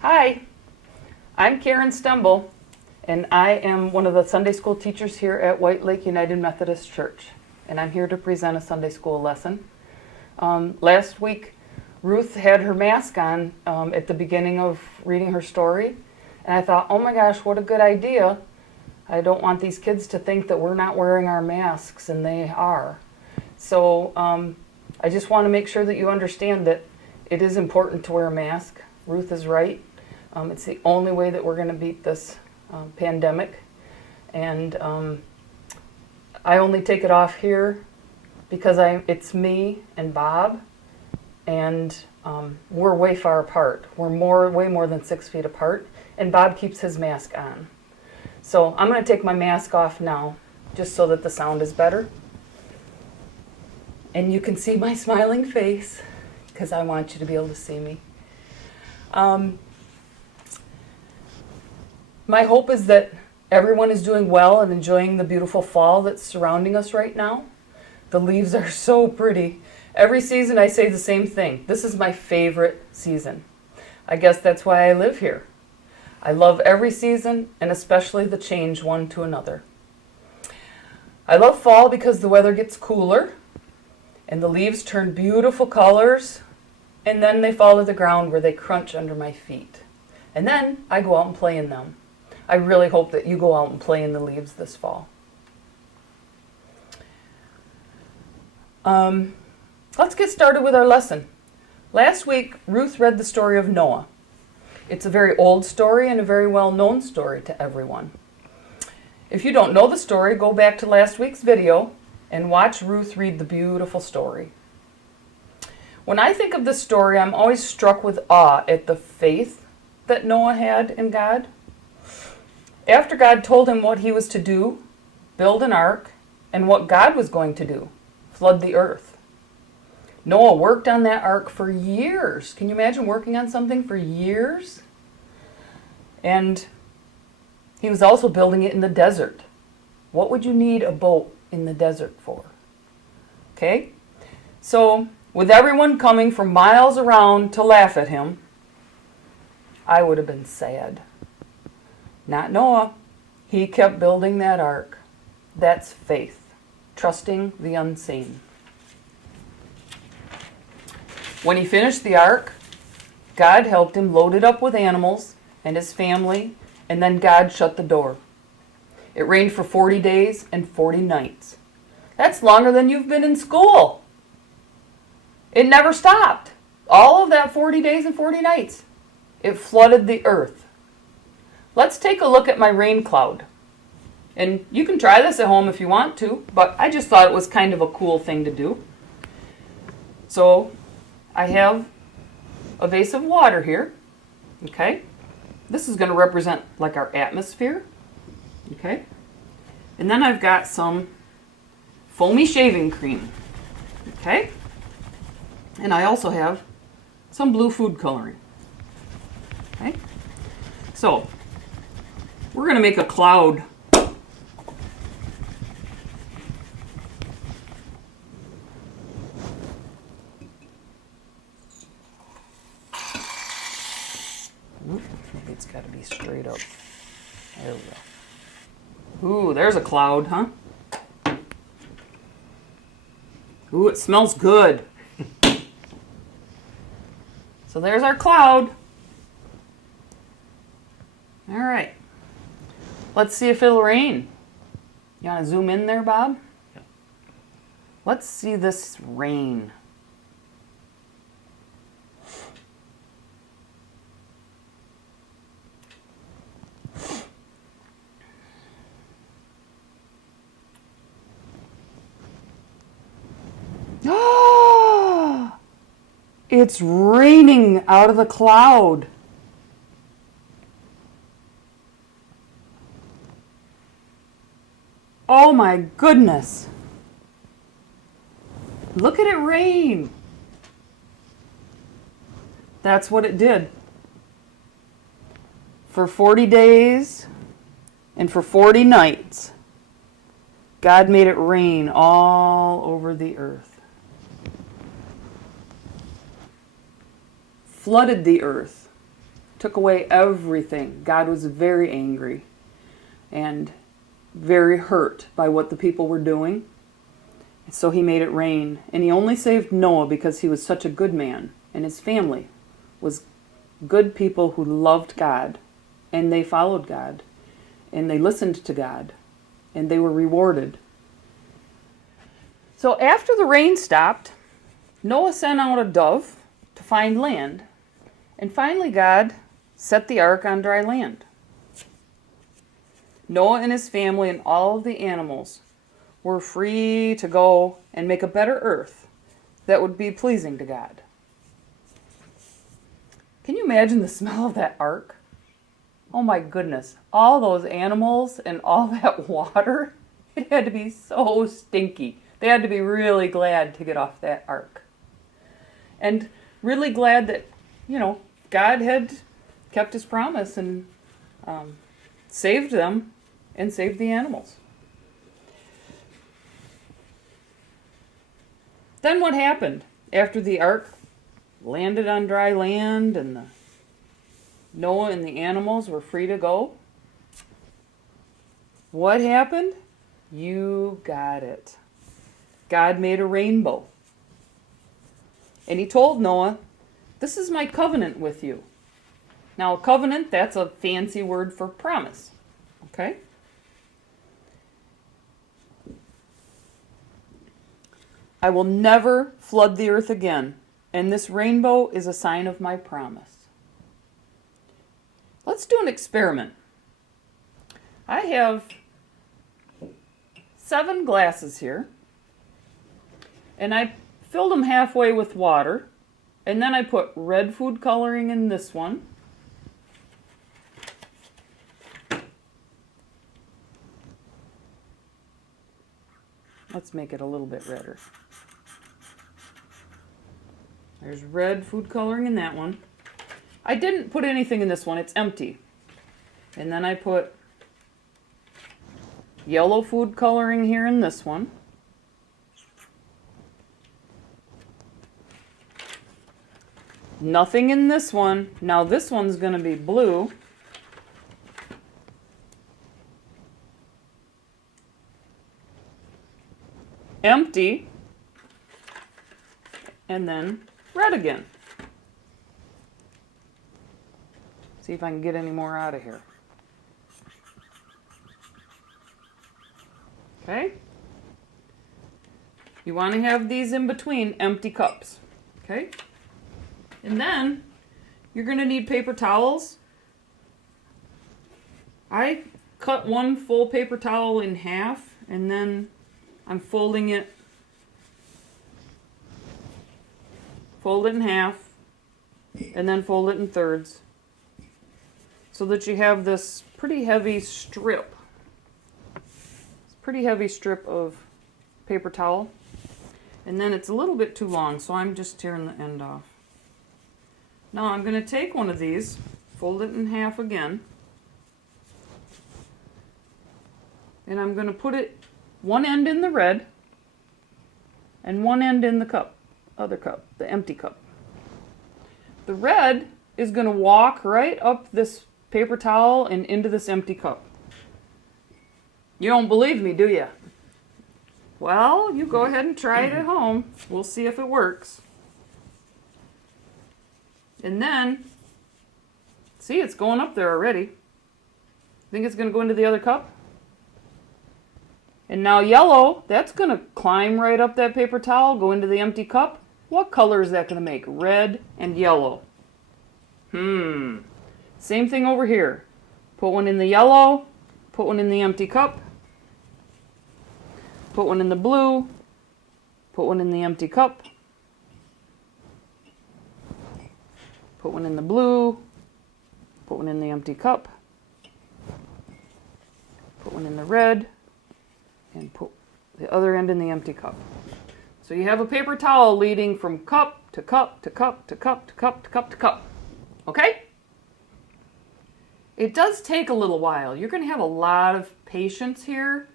Hi, I'm Karen Stumble, and I am one of the Sunday school teachers here at White Lake United Methodist Church, and I'm here to present a Sunday school lesson. Last week, Ruth had her mask on at the beginning of reading her story, and I thought, oh my gosh, what a good idea. I don't want these kids to think that we're not wearing our masks, and they are. So I just want to make sure that you understand that it is important to wear a mask. Ruth is right. It's the only way that we're going to beat this pandemic. And I only take it off here because it's me and Bob, and we're way far apart. We're way more than 6 feet apart, and Bob keeps his mask on. So I'm going to take my mask off now, just so that the sound is better. And you can see my smiling face, because I want you to be able to see me. My hope is that everyone is doing well and enjoying the beautiful fall that's surrounding us right now. The leaves are so pretty. Every season I say the same thing. This is my favorite season. I guess that's why I live here. I love every season, and especially the change one to another. I love fall because the weather gets cooler, and the leaves turn beautiful colors, and then they fall to the ground where they crunch under my feet. And then I go out and play in them. I really hope that you go out and play in the leaves this fall. Let's get started with our lesson. Last week, Ruth read the story of Noah. It's a very old story and a very well-known story to everyone. If you don't know the story, go back to last week's video and watch Ruth read the beautiful story. When I think of this story, I'm always struck with awe at the faith that Noah had in God. After God told him what he was to do, build an ark, and what God was going to do, flood the earth. Noah worked on that ark for years. Can you imagine working on something for years? And he was also building it in the desert. What would you need a boat in the desert for? Okay? So, with everyone coming from miles around to laugh at him, I would have been sad. Not Noah. He kept building that ark. That's faith, trusting the unseen. When he finished the ark, God helped him load it up with animals and his family, and then God shut the door. It rained for 40 days and 40 nights. That's longer than you've been in school. It never stopped. All of that 40 days and 40 nights. It flooded the earth. Let's take a look at my rain cloud. And you can try this at home if you want to, but I just thought it was kind of a cool thing to do. So I have a vase of water here. Okay? This is going to represent like our atmosphere. Okay? And then I've got some foamy shaving cream. Okay? And I also have some blue food coloring. Okay? So, we're going to make a cloud. Maybe it's got to be straight up. There we go. Ooh, there's a cloud, huh? Ooh, it smells good. So there's our cloud. All right. Let's see if it'll rain. You want to zoom in there, Bob? Yeah. Let's see this rain. It's raining out of the cloud. Oh my goodness. Look at it rain. That's what it did. For 40 days and for 40 nights, God made it rain all over the earth. Flooded the earth took away everything. God was very angry and very hurt by what the people were doing. So he made it rain. And he only saved Noah because he was such a good man. And his family was good people who loved God. And they followed God. And they listened to God. And they were rewarded. So after the rain stopped, Noah sent out a dove to find land. And finally God set the ark on dry land. Noah and his family and all of the animals were free to go and make a better earth that would be pleasing to God. Can you imagine the smell of that ark? Oh my goodness, all those animals and all that water, it had to be so stinky. They had to be really glad to get off that ark. And really glad that, God had kept his promise and saved them and saved the animals. Then what happened after the ark landed on dry land and Noah and the animals were free to go? What happened? You got it. God made a rainbow. And he told Noah, "This is my covenant with you." Now, a covenant, that's a fancy word for promise. Okay? I will never flood the earth again, and this rainbow is a sign of my promise. Let's do an experiment. I have 7 glasses here, and I filled them halfway with water, and then I put red food coloring in this one. Let's make it a little bit redder. There's red food coloring in that one. I didn't put anything in this one, it's empty. And then I put yellow food coloring here in this one. Nothing in this one. Now this one's going to be blue. Empty. And then red again. See if I can get any more out of here. Okay? You want to have these in between empty cups. Okay? And then you're going to need paper towels. I cut one full paper towel in half and then I'm folding it. Fold it in half and then fold it in thirds so that you have this pretty heavy strip. Pretty heavy strip of paper towel. And then it's a little bit too long, so I'm just tearing the end off. Now I'm going to take one of these, fold it in half again, and I'm going to put it one end in the red and one end in the cup, other cup, the empty cup. The red is going to walk right up this paper towel and into this empty cup. You don't believe me, do you? Well, you go ahead and try it at home. We'll see if it works. And then, see, it's going up there already. Think it's going to go into the other cup? And now yellow, that's going to climb right up that paper towel, go into the empty cup. What color is that going to make? Red and yellow. Same thing over here. Put one in the yellow, put one in the empty cup. Put one in the blue, put one in the empty cup, put one in the blue, put one in the empty cup, put one in the red, and put the other end in the empty cup. So you have a paper towel leading from cup to cup to cup to cup to cup to cup to cup. Okay? It does take a little while. You're going to have a lot of patience here.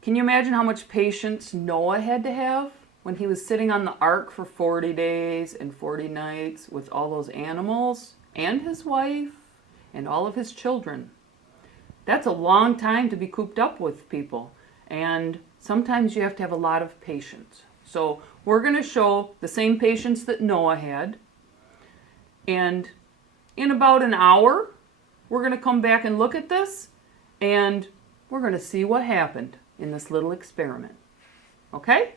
Can you imagine how much patience Noah had to have when he was sitting on the ark for 40 days and 40 nights with all those animals? and his wife and all of his children. That's a long time to be cooped up with people, and sometimes you have to have a lot of patience. So we're going to show the same patience that Noah had, and in about an hour we're going to come back and look at this, and we're going to see what happened in this little experiment. Okay?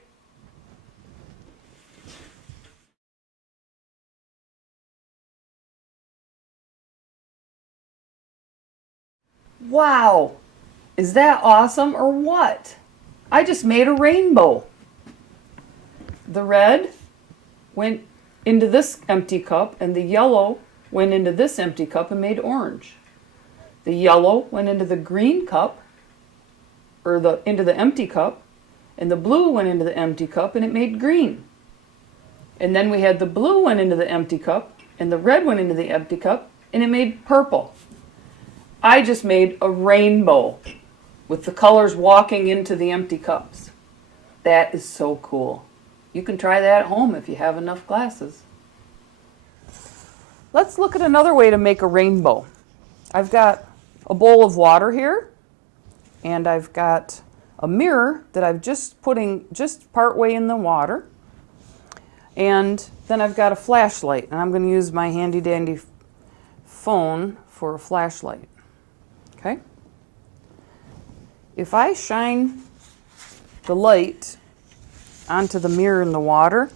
Wow! Is that awesome or what? I just made a rainbow. The red went into this empty cup, and the yellow went into this empty cup and made orange. The yellow went into the green cup, or into the empty cup, and the blue went into the empty cup and it made green. And then we had the blue went into the empty cup, and the red went into the empty cup, and it made purple. I just made a rainbow with the colors walking into the empty cups. That is so cool. You can try that at home if you have enough glasses. Let's look at another way to make a rainbow. I've got a bowl of water here, and I've got a mirror that I've just putting just part way in the water. And then I've got a flashlight, and I'm going to use my handy dandy phone for a flashlight. Okay? If I shine the light onto the mirror in the water,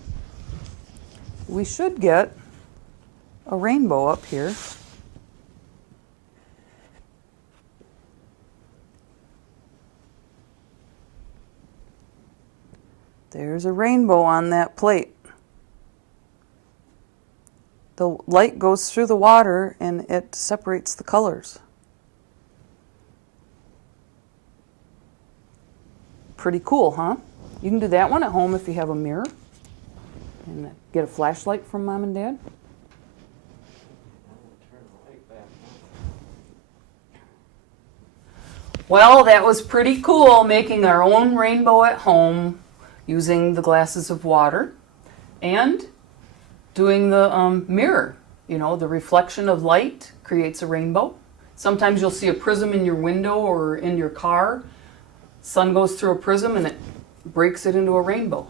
we should get a rainbow up here. There's a rainbow on that plate. The light goes through the water and it separates the colors. Pretty cool, huh? You can do that one at home if you have a mirror. And get a flashlight from Mom and Dad. Well, that was pretty cool, making our own rainbow at home using the glasses of water and doing the mirror. You know, the reflection of light creates a rainbow. Sometimes you'll see a prism in your window or in your car. Sun goes through a prism and it breaks it into a rainbow.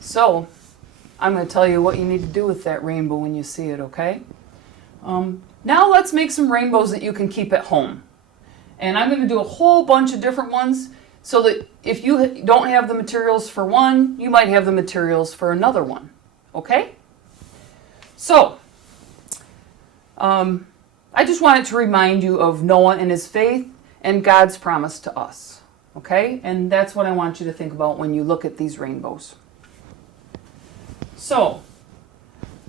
So I'm going to tell you what you need to do with that rainbow when you see it, okay? Now let's make some rainbows that you can keep at home. And I'm going to do a whole bunch of different ones so that if you don't have the materials for one, you might have the materials for another one, okay? So, I just wanted to remind you of Noah and his faith and God's promise to us, okay? And that's what I want you to think about when you look at these rainbows. So,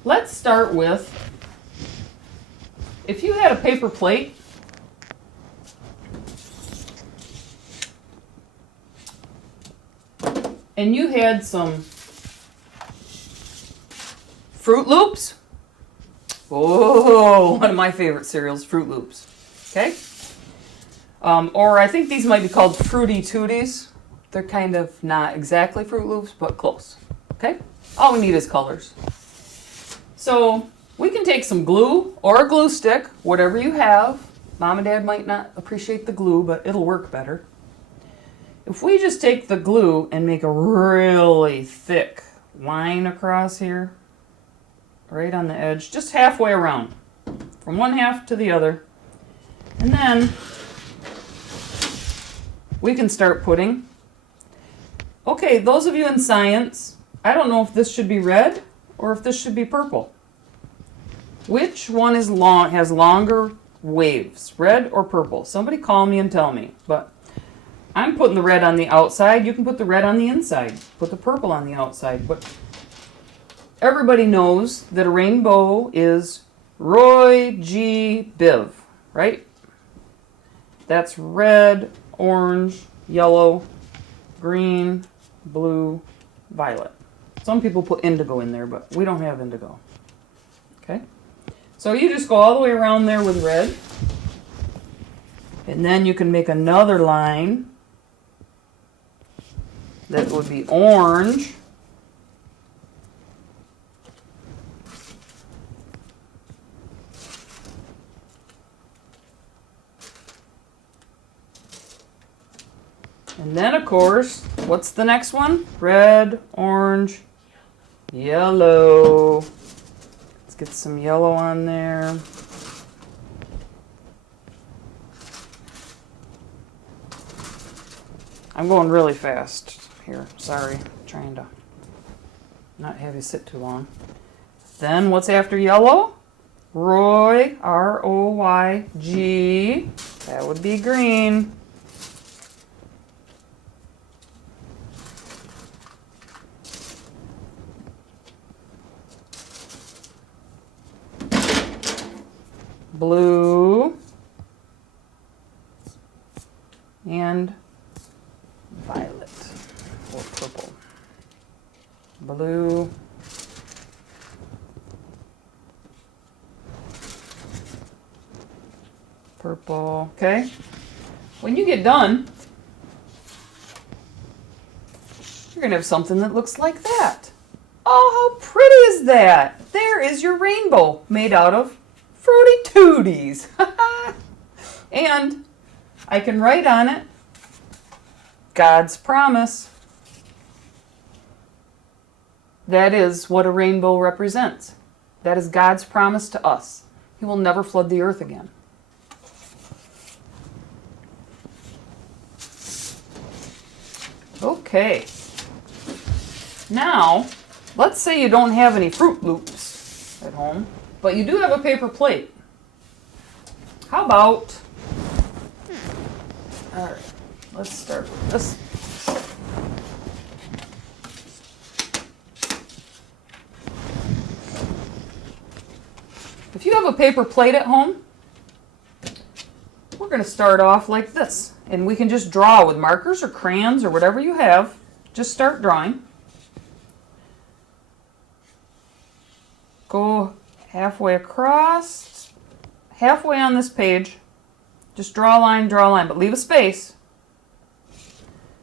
let's start with, if you had a paper plate, and you had some Fruit Loops. Oh, one of my favorite cereals, Fruit Loops. Okay? Or I think these might be called Fruity Tooties. They're kind of not exactly Fruit Loops, but close. Okay? All we need is colors. So we can take some glue or a glue stick, whatever you have. Mom and Dad might not appreciate the glue, but it'll work better. If we just take the glue and make a really thick line across here, right on the edge, just halfway around, from one half to the other, and then we can start putting, okay, those of you in science, I don't know if this should be red or if this should be purple. Which one is has longer waves, red or purple? Somebody call me and tell me, but I'm putting the red on the outside. You can put the red on the inside. Put the purple on the outside. But everybody knows that a rainbow is Roy G. Biv, right? That's red, orange, yellow, green, blue, violet. Some people put indigo in there, but we don't have indigo. Okay? So you just go all the way around there with red. And then you can make another line that would be orange. And then, of course, what's the next one? Red, orange, yellow. Let's get some yellow on there. I'm going really fast here. Sorry, trying to not have you sit too long. Then what's after yellow? Roy, R-O-Y-G. That would be green. Blue. And violet or purple. Blue. Purple. Okay. When you get done, you're going to have something that looks like that. Oh, how pretty is that? There is your rainbow made out of Fruity Tooties. And I can write on it, God's promise. That is what a rainbow represents. That is God's promise to us. He will never flood the earth again. Okay. Now, let's say you don't have any Fruit Loops at home, but you do have a paper plate. How about, all right, let's start with this. If you have a paper plate at home, we're going to start off like this. And we can just draw with markers or crayons or whatever you have. Just start drawing. Go halfway across, halfway on this page. Just draw a line, but leave a space.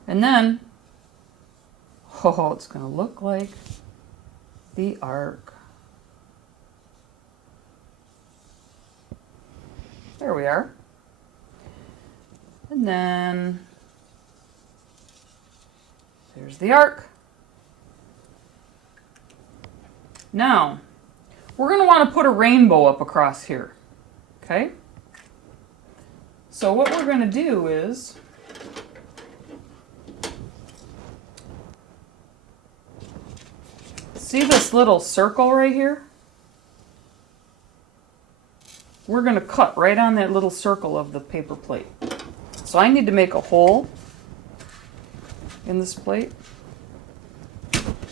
And then, oh, it's going to look like the ark. There we are. And then there's the ark. Now, we're going to want to put a rainbow up across here. Okay? So what we're going to do is see this little circle right here? We're going to cut right on that little circle of the paper plate. So I need to make a hole in this plate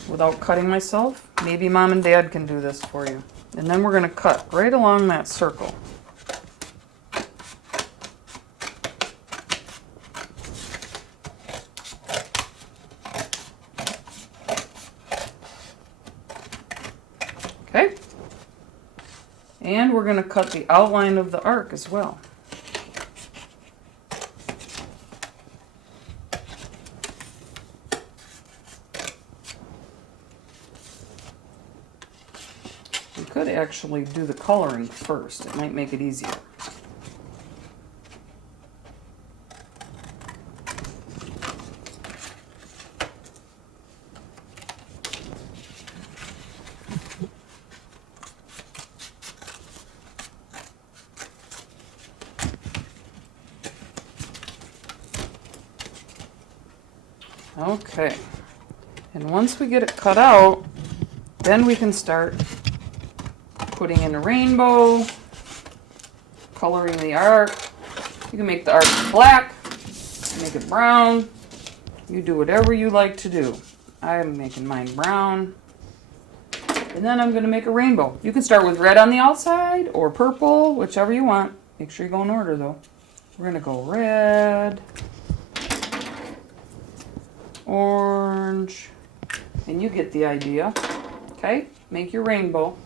without cutting myself. Maybe Mom and Dad can do this for you. And then we're going to cut right along that circle. Okay? And we're going to cut the outline of the ark as well. We could actually do the coloring first. It might make it easier. Okay, and once we get it cut out, then we can start putting in a rainbow, coloring the ark. You can make the ark black, make it brown. You do whatever you like to do. I'm making mine brown. And then I'm going to make a rainbow. You can start with red on the outside or purple, whichever you want. Make sure you go in order though. We're going to go red, orange, and you get the idea. Okay, make your rainbow.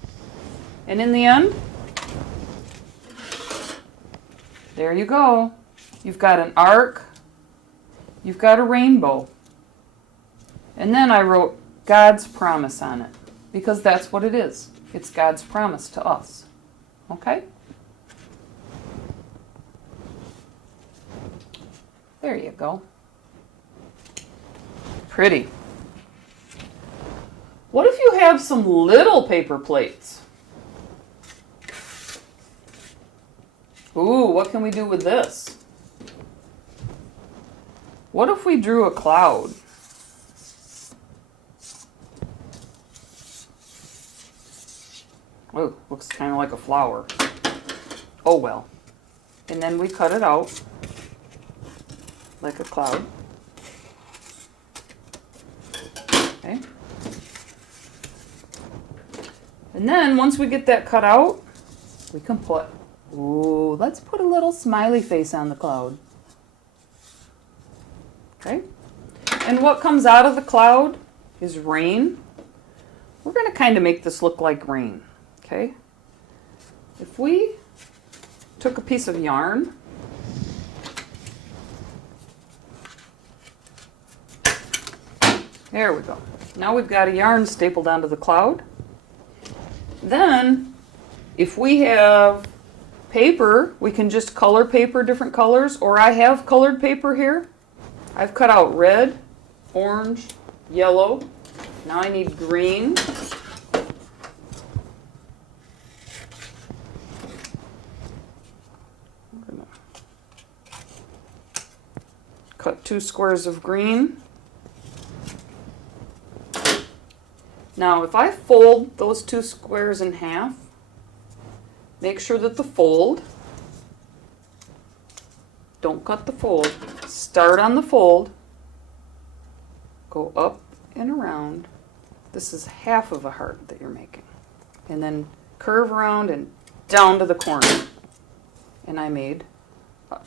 And in the end, there you go. You've got an ark, you've got a rainbow. And then I wrote God's promise on it, because that's what it is. It's God's promise to us. Okay? There you go. Pretty. What if you have some little paper plates? Ooh, what can we do with this? What if we drew a cloud? Ooh, looks kind of like a flower. Oh well. And then we cut it out like a cloud. Okay. And then once we get that cut out, we can put, ooh, let's put a little smiley face on the cloud. Okay. And what comes out of the cloud is rain. We're going to kind of make this look like rain. Okay. If we took a piece of yarn, there we go. Now we've got a yarn stapled onto the cloud. Then, if we have paper, we can just color paper different colors, or I have colored paper here. I've cut out red, orange, yellow. Now I need green. I'm gonna cut 2 squares of green. Now, if I fold those 2 squares in half, make sure that the fold, don't cut the fold, start on the fold, go up and around. This is half of a heart that you're making. And then curve around and down to the corner. And I made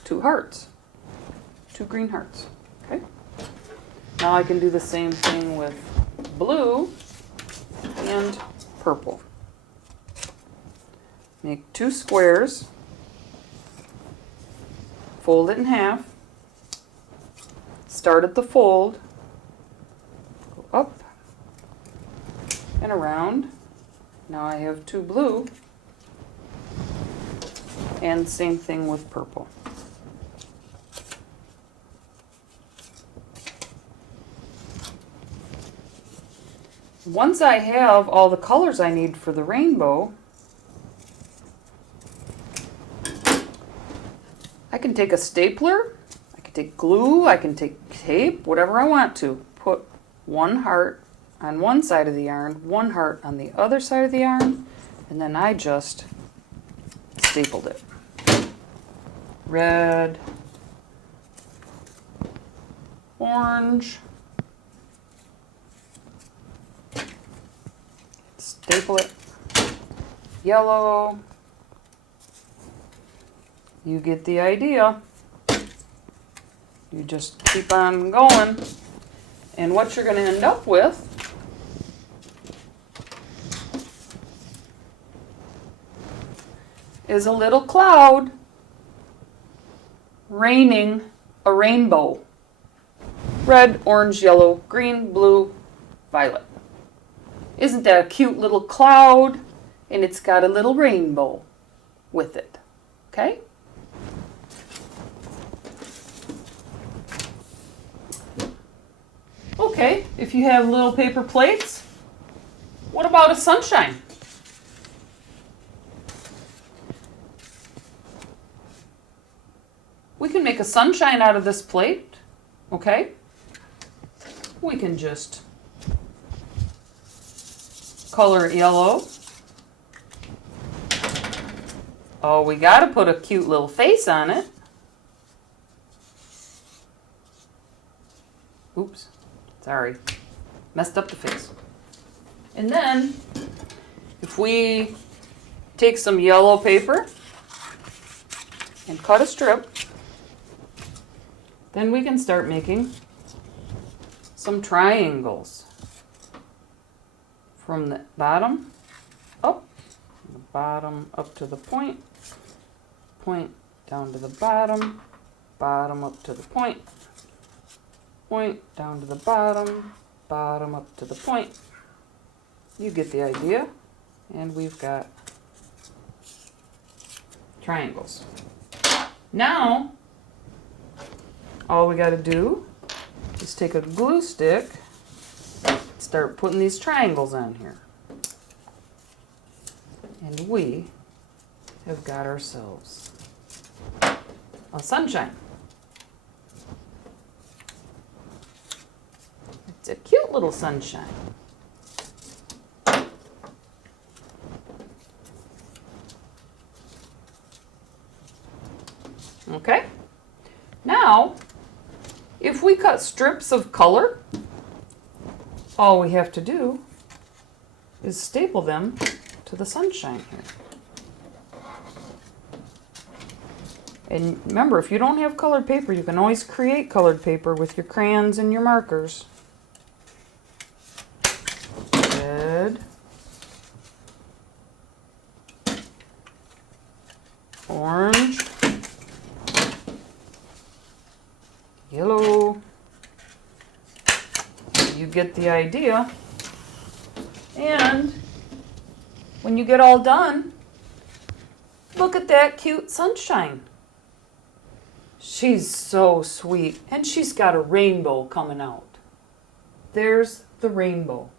2 hearts, 2 green hearts. Okay. Now I can do the same thing with blue and purple. Make 2 squares, fold it in half, start at the fold, go up and around. Now I have 2 blue, and same thing with purple. Once I have all the colors I need for the rainbow, I can take a stapler, I can take glue, I can take tape, whatever I want to. Put 1 heart on one side of the yarn, 1 heart on the other side of the yarn, and then I just stapled it. Red, orange, staple it, yellow. You get the idea. You just keep on going. And what you're going to end up with is a little cloud raining a rainbow. Red, orange, yellow, green, blue, violet. Isn't that a cute little cloud? And it's got a little rainbow with it. Okay? Okay, if you have little paper plates, what about a sunshine? We can make a sunshine out of this plate, okay? We can just color it yellow. Oh, we gotta put a cute little face on it. Oops, sorry, messed up the face. And then, if we take some yellow paper and cut a strip, then we can start making some triangles. From the bottom up, from the bottom up to the point, point down to the bottom, bottom up to the point, point down to the bottom, bottom up to the point. You get the idea. And we've got triangles. Now, all we got to do is take a glue stick start putting these triangles on here. And we have got ourselves a sunshine. It's a cute little sunshine. Okay, now if we cut strips of color, all we have to do is staple them to the sunshine here. And remember, if you don't have colored paper, you can always create colored paper with your crayons and your markers. Red, orange, yellow. You get the idea. And when you get all done, look at that cute sunshine. She's so sweet, and she's got a rainbow coming out. There's the rainbow.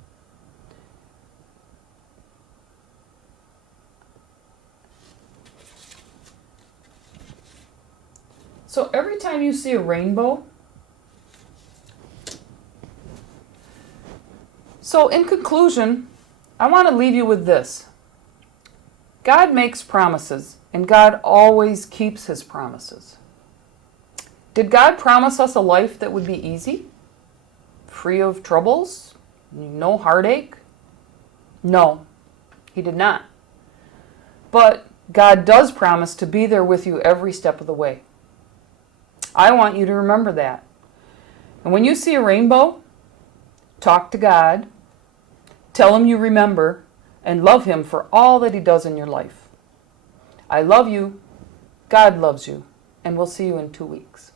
So every time you see a rainbow, so in conclusion, I want to leave you with this. God makes promises, and God always keeps his promises. Did God promise us a life that would be easy? Free of troubles? No heartache? No, he did not. But God does promise to be there with you every step of the way. I want you to remember that. And when you see a rainbow, talk to God, tell him you remember, and love him for all that he does in your life. I love you, God loves you, and we'll see you in 2 weeks.